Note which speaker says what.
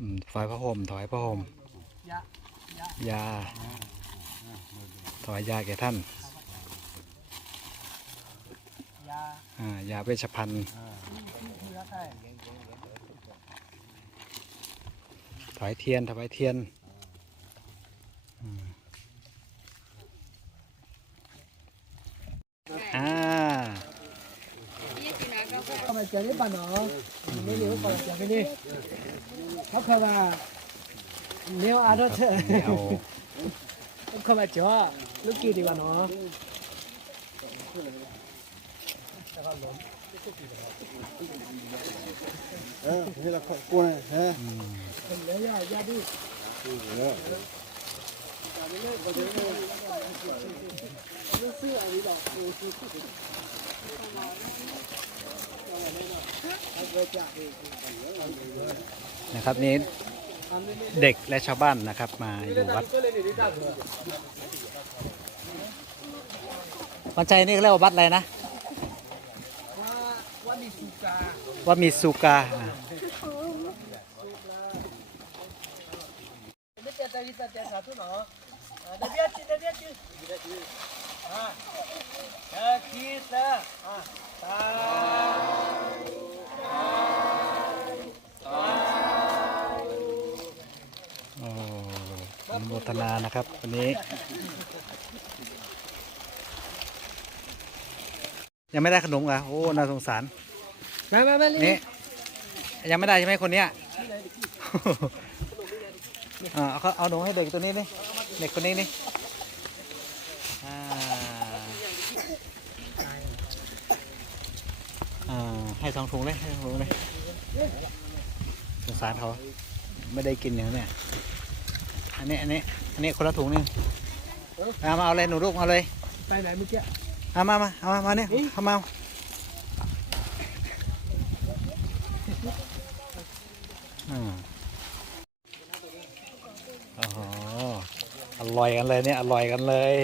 Speaker 1: อืมถวายพระห่มถวายพระห่ม
Speaker 2: ยะยะ
Speaker 1: ยาถวายยาแก่ท่าน
Speaker 2: ยา
Speaker 1: อ่ายาเวชภัณฑ์
Speaker 2: ที่ที่ที่รักได้
Speaker 1: ถวายเทียนถวายเทียนอืมอ่า
Speaker 2: เข้ามาเจอได้ป่ะเนาะไม่รู้ก่อนเจอไปนี่เขาเข้ามาเนี้ยอาร์ตเธอ
Speaker 1: ไม่เอา
Speaker 2: เข้ามาเจอลูกกี่ดีกว่าเนาะ
Speaker 3: เออนี่ละกลัวเลยฮะ
Speaker 1: อืม
Speaker 2: เป็นเลยยายาดิ
Speaker 3: เออ
Speaker 1: นะครับนี่เด็กและชาวบ้านนะครับ มาอยู่วัดวันใจนี่เขาเรียกว่าวัดอะไรนะ
Speaker 2: ว่าดิสุกา
Speaker 1: วัดมีสุกาอ่า อนุโมทนานะครับวันนี้ ยังไม่ได้ขนมเหรอโอ้น่าสงสาร
Speaker 2: มามามา
Speaker 1: นี่ยังไม่ได้ใช่ไหมคนเนี้ย อ่าเอาเขาเอาหนูให้เด็กตัวนี้นี่เด็กคนนี้นี่อ่าอ่าให้สองถุงเลยให้สองถุงเลยสงสารเขาไม่ได้กินอย่างเนี้ย อันนี้อันนี้อันนี้คนละถุงนึงเอามาเอาเลยหนูลูกมาเลย
Speaker 2: ไปไหนเมื่อกี้
Speaker 1: เอามามาเอามามาเนี่ยเข้ามาเอาอืมโอ้โหอร่อยกันเลยเนี่ยอร่อยกันเลย